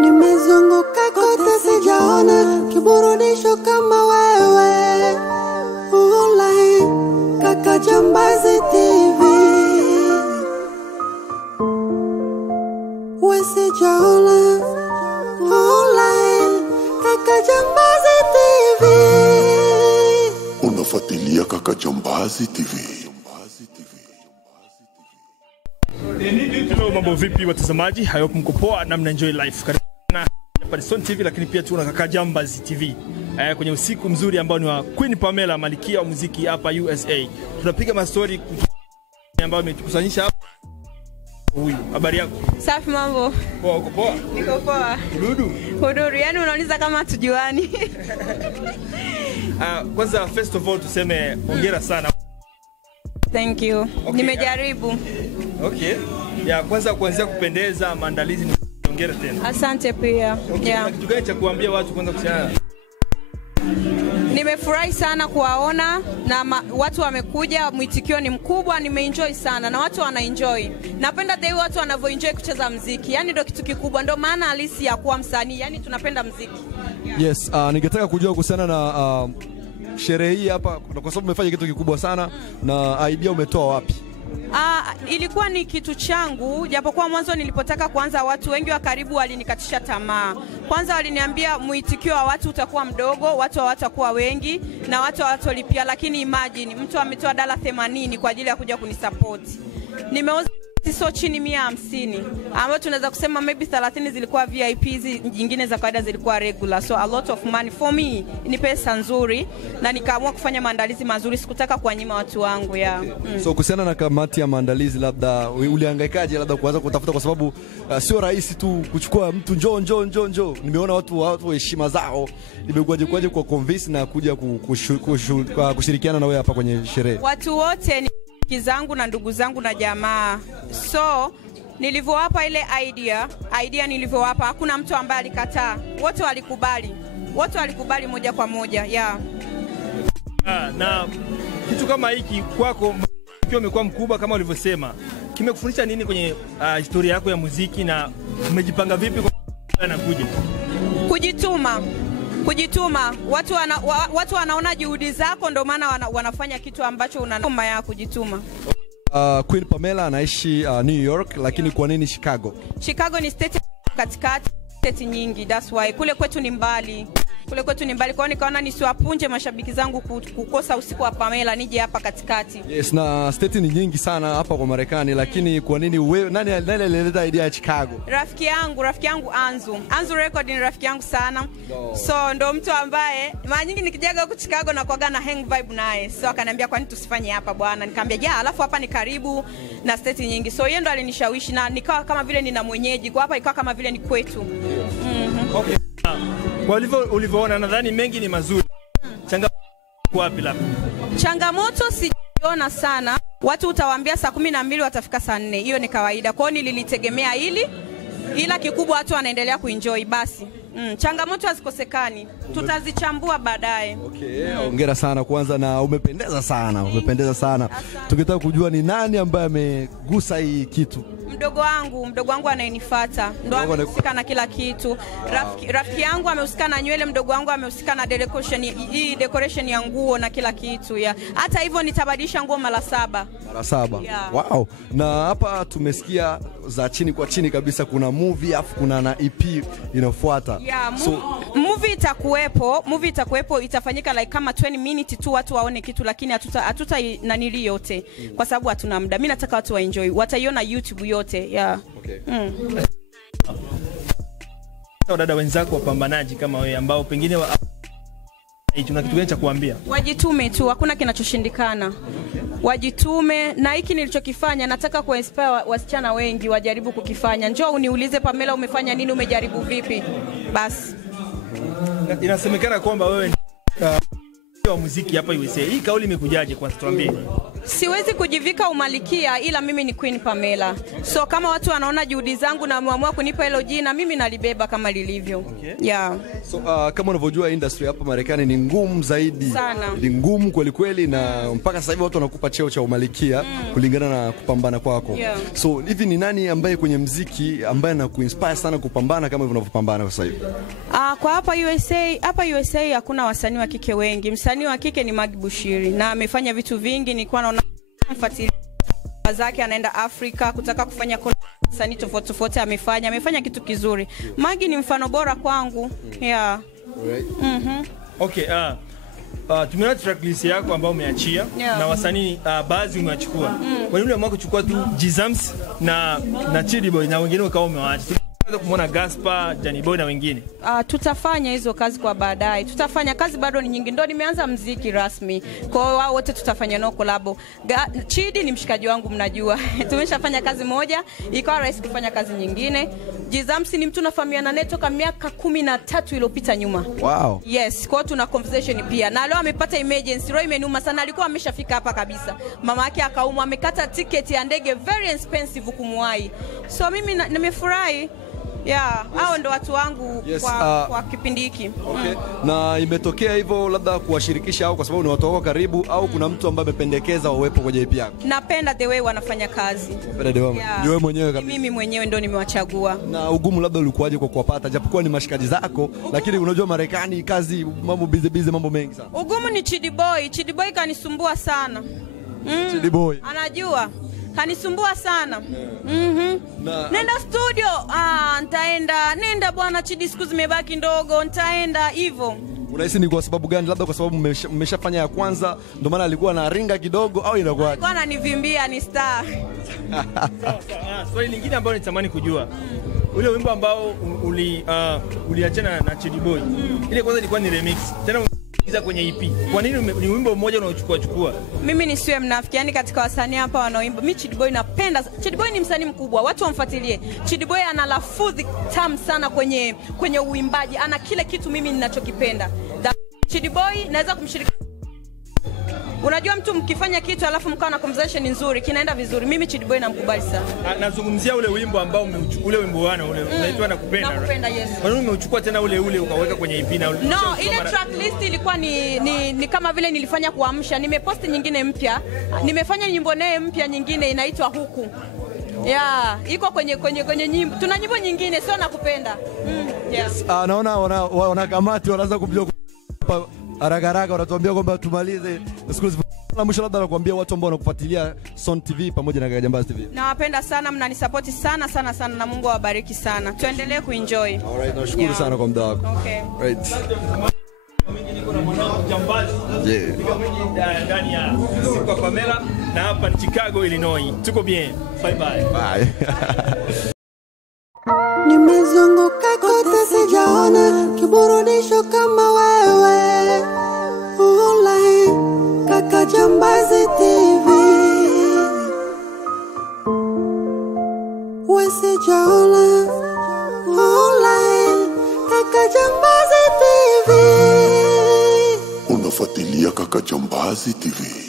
Nimezunguka kote sijaona kiburudisho kama wewe. Ulai Kaka Jambazi TV. Wewe sijaona. Ulai Kaka Jambazi TV. Unafuatilia Kaka Jambazi TV. Mambo vipi watazamaji? I hope mko poa na mnaenjoy life. Karibu na Paris TV, lakini pia tuna Kaka Jambazi TV. Kwenye usiku mzuri ambao ni wa Queen Pamela, malikia wa muziki hapa USA. Tunapiga mastori ambayo imetukusanyisha hapa. Huyu, habari yako? Safi, mambo. Poa, uko poa? Niko poa. Huduru, yani unauliza kama tujuani. Kwanza first of all tuseme hongera sana. Thank you. Okay, nimejaribu. Okay. Ya kwanza kuanzia kupendeza, maandalizi, hongera tena. Asante pia. Okay. Yeah. Kitu gani cha kuambia watu kwanza kuhusiana? Nimefurahi sana kuwaona na watu wamekuja, mwitikio ni mkubwa, nimeenjoy sana na watu wanaenjoy. Napenda dei watu wanavyoenjoy kucheza muziki. Yaani ndio kitu kikubwa, ndio maana halisi ya kuwa msanii. Yaani tunapenda muziki. Yeah. Yes, ningetaka kujua kuhusiana na sherehe hii hapa kwa sababu umefanya kitu kikubwa sana na idea umetoa wapi? Ilikuwa ni kitu changu, japokuwa mwanzo nilipotaka kuanza watu wengi wa karibu walinikatisha tamaa. Kwanza waliniambia muitikio wa watu utakuwa mdogo, watu hawatakuwa wengi na watu hawatolipia, lakini imagine mtu ametoa $80 kwa ajili ya kuja kunisupport. Nimeuza so chini 150 ambapo tunaweza kusema maybe 30 zilikuwa VIP, nyingine za kawaida zilikuwa regular, so a lot of money for me. Ni pesa nzuri na nikaamua kufanya maandalizi mazuri, sikutaka kuwanyima watu wangu ya. So kuhusiana na kamati ya maandalizi, labda ulihangaikaje labda kuanza kutafuta, kwa sababu sio rahisi tu kuchukua mtu njoo. Nimeona watu heshima zao, nimekuaje kwa convince na kuja kushirikiana na wewe hapa kwenye sherehe? Watu wote ni zangu na ndugu zangu na jamaa. So nilivyowapa ile idea nilivyowapa, hakuna mtu ambaye alikataa. Wote walikubali moja kwa moja. Yeah. Na kitu kama hiki kwako ukiwa umekuwa mkubwa kama ulivyosema, kimekufundisha nini kwenye historia yako ya muziki na umejipanga vipi kwa anakuja? Kujituma. Watu wanaona juhudi zako, ndio maana wanafanya kitu ambacho unatuma ya kujituma. Queen Pamela anaishi New York, lakini kwa nini Chicago? Chicago ni state katikati, state nyingi, that's why. Kule kwetu ni mbali. Kwa nikaona nisiwapunje mashabiki zangu kukosa usiku wa Pamela, nije hapa katikati. Yes, na state ni nyingi sana hapa kwa Marekani, lakini kwa nini wewe, nani alileta idea ya Chicago? Rafiki yangu Anzu Record ni rafiki yangu sana. So ndo mtu ambaye mara nyingi nikijaga huko Chicago na kuaga na hang vibe naye. So akaniambia kwa nini tusifanye hapa bwana? Nikamwambia ja, alafu hapa ni karibu na state nyingi. So yeye ndo alinishawishi na nikawa kama vile nina mwenyeji. Kwa hapa ikawa kama vile ni kwetu. Okay. Kwa ulivyoona nadhani mengi ni mazuri. Changamoto wapi labda? Changamoto sijiona sana. Watu utawaambia saa 12 watafika saa 4. Hiyo ni kawaida. Kwa hiyo nililitegemea hili. Ila kikubwa watu wanaendelea kuenjoy basi. Changamoto hazikosekani. Tutazichambua baadaye. Okay, hongera sana kwanza na umependeza sana. Tungetaka kujua ni nani ambaye amegusa hii kitu? Mdogo wangu anayenifuata ndo amehusika na kila kitu. Rafiki yangu amehusika na nywele, mdogo wangu amehusika na decoration ya nguo na kila kitu ya. Hata hivyo nitabadilisha nguo mara 7. Yeah. Wow. Na hapa tumesikia za chini kwa chini kabisa kuna movie afu kuna na EP inafuata. Yeah, movie itakuwepo, itafanyika like kama 20 minutes tu watu waone kitu, lakini hatuta nanili yote kwa sababu hatuna muda. Mimi nataka watu waenjoy. Wataiona YouTube yote. Yeah. Okay. Dada wenzako wapambanaji kama wewe ambao pengine tuna kitu gani cha kuambia? Wajitume tu, hakuna kinachoshindikana. Wajitume, na hiki nilichokifanya nataka kuinspire wasichana wengi wajaribu kukifanya. Njoo uniulize Pamela, umefanya nini, umejaribu vipi? Basi. Inasemekana kwamba wewe wa muziki hapa USA. Hii kauli imekujaje kwanza tuambie? Siwezi kujivika umalikia, ila mimi ni Queen Pamela. So kama watu wanaona juhudi zangu na wameamua kunipa hilo jina, mimi nalibeba kama lilivyo. Okay. Yeah. So kama unavyojua industry hapa Marekani ni ngumu zaidi. Sana. Ni ngumu kweli kweli, na mpaka sasa hivi watu wanakupa cheo cha umalikia kulingana na kupambana kwako. Yeah. So hivi ni nani ambaye kwenye muziki ambaye anakuinspire sana kupambana kama hivyo unavyopambana kwa sasa hivi? Kwa hapa USA hakuna wasanii wa kike wengi. Msanii wa kike ni Maggie Bushiri na amefanya vitu vingi. Nilikuwa naona mfuatilia zake, anaenda Afrika kutaka kufanya wasanii tofauti tofauti, amefanya kitu kizuri. Maggie ni mfano bora kwangu. Yeah. Right. Okay, tumeona tracklist yako ambayo umeachia na wasanii baadhi umewachukua. Kwa nini umeamua kuchukua tu Jizams na Chidi Boy na wengine kama umewaacha? Tunaweza kumuona Gaspar, Jani Boy na wengine. Tutafanya hizo kazi kwa baadaye. Tutafanya kazi, bado ni nyingi. Ndio nimeanza muziki rasmi. Kwa hiyo wao wote tutafanya nao collab. Chidi ni mshikaji wangu, mnajua. Tumeshafanya kazi moja, ikawa rahisi kufanya kazi nyingine. Jizams ni mtu nafahamiana naye toka miaka 13 iliyopita nyuma. Wow. Yes, kwa hiyo tuna conversation pia. Na leo amepata emergency, roho imenuma sana, alikuwa ameshafika hapa kabisa. Mama yake akaumwa, amekata ticket ya ndege very expensive kumwahi. So mimi nimefurahi. Yeah, hao ndo watu wangu kwa kipindi hiki. Okay. Na imetokea hivyo labda kuwashirikisha au kwa sababu ni watu wako karibu au kuna mtu ambaye amependekeza wawepo kwenye EP yako? Napenda the way wanafanya kazi. Napenda the way. Ni wewe mwenyewe kabisa. Mimi mwenyewe ndo nimewachagua. Na ugumu labda ulikuwaje kwa kuwapata, japokuwa ni mashikaji zako, lakini unajua Marekani kazi, mambo busy, mambo mengi sana. Ugumu ni Chidi Boy. Chidi Boy kanisumbua sana. Chidi Boy. Anajua. Kanisumbua sana. Nenda studio. Nenda bwana Chidi, siku zimebaki ndogo, nitaenda hivyo. Unahisi ni kwa sababu gani? Labda kwa sababu mmeshafanya ya kwanza ndio maana alikuwa anaringa kidogo au inakuwaje? Alikuwa ananivimbia, ni star. Swali lingine ambalo nitamani kujua. Ule wimbo ambao uliachana na Chidi Boy. Ile kwanza ilikuwa ni remix. Tena kwenye EP. Kwa nini ni wimbo mmoja unaochukua? Mimi nisiwe mnafiki, yani katika wasanii hapa wanaoimba, mimi Chidi Boy napenda. Chidi Boy ni msanii mkubwa, watu wamfuatilie. Chidi Boy ana lafudhi tamu sana kwenye uimbaji, ana kile kitu mimi ninachokipenda. Chidi Boy naweza kumshirikisha. Unajua mtu mkifanya kitu alafu mkawa na conversation nzuri, kinaenda vizuri. Mimi Chidi Boy namkubali sana. Nazungumzia ule wimbo ambao umechukua, ule wimbo wana ule unaitwa Nakupenda. Nakupenda, yes. Kwa nini umechukua tena ule ukaweka kwenye EP na ule? No, ile tracklist ilikuwa ni kama vile nilifanya kuamsha. Nimepost nyingine mpya. Nimefanya nyimbo naye mpya nyingine inaitwa Huku. Yeah, iko kwenye nyimbo. Tuna nyimbo nyingine sio Nakupenda. Yes. Naona wana kamati wanaanza kumjua haraka wanatuambia kwamba tumalize exclusive. Na mwisho labda nakuambia watu ambao wanakufuatilia Son TV pamoja na Kaka Jambazi TV. Nawapenda sana, mnanisupport sana na Mungu awabariki sana. Tuendelee kuenjoy. Alright, nashukuru sana kwa muda wako. Okay. Right. Mimi niko na mwanangu Jambazi. Ndani ya Queen Pamela na hapa ni Chicago, Illinois. Tuko bien. Bye bye. Bye. Nimezunguka kote sijaona kiburudisho kama wewe. Online Kaka Jambazi TV. Wewe sijaona online Kaka Jambazi TV. Unafuatilia Kaka Jambazi TV.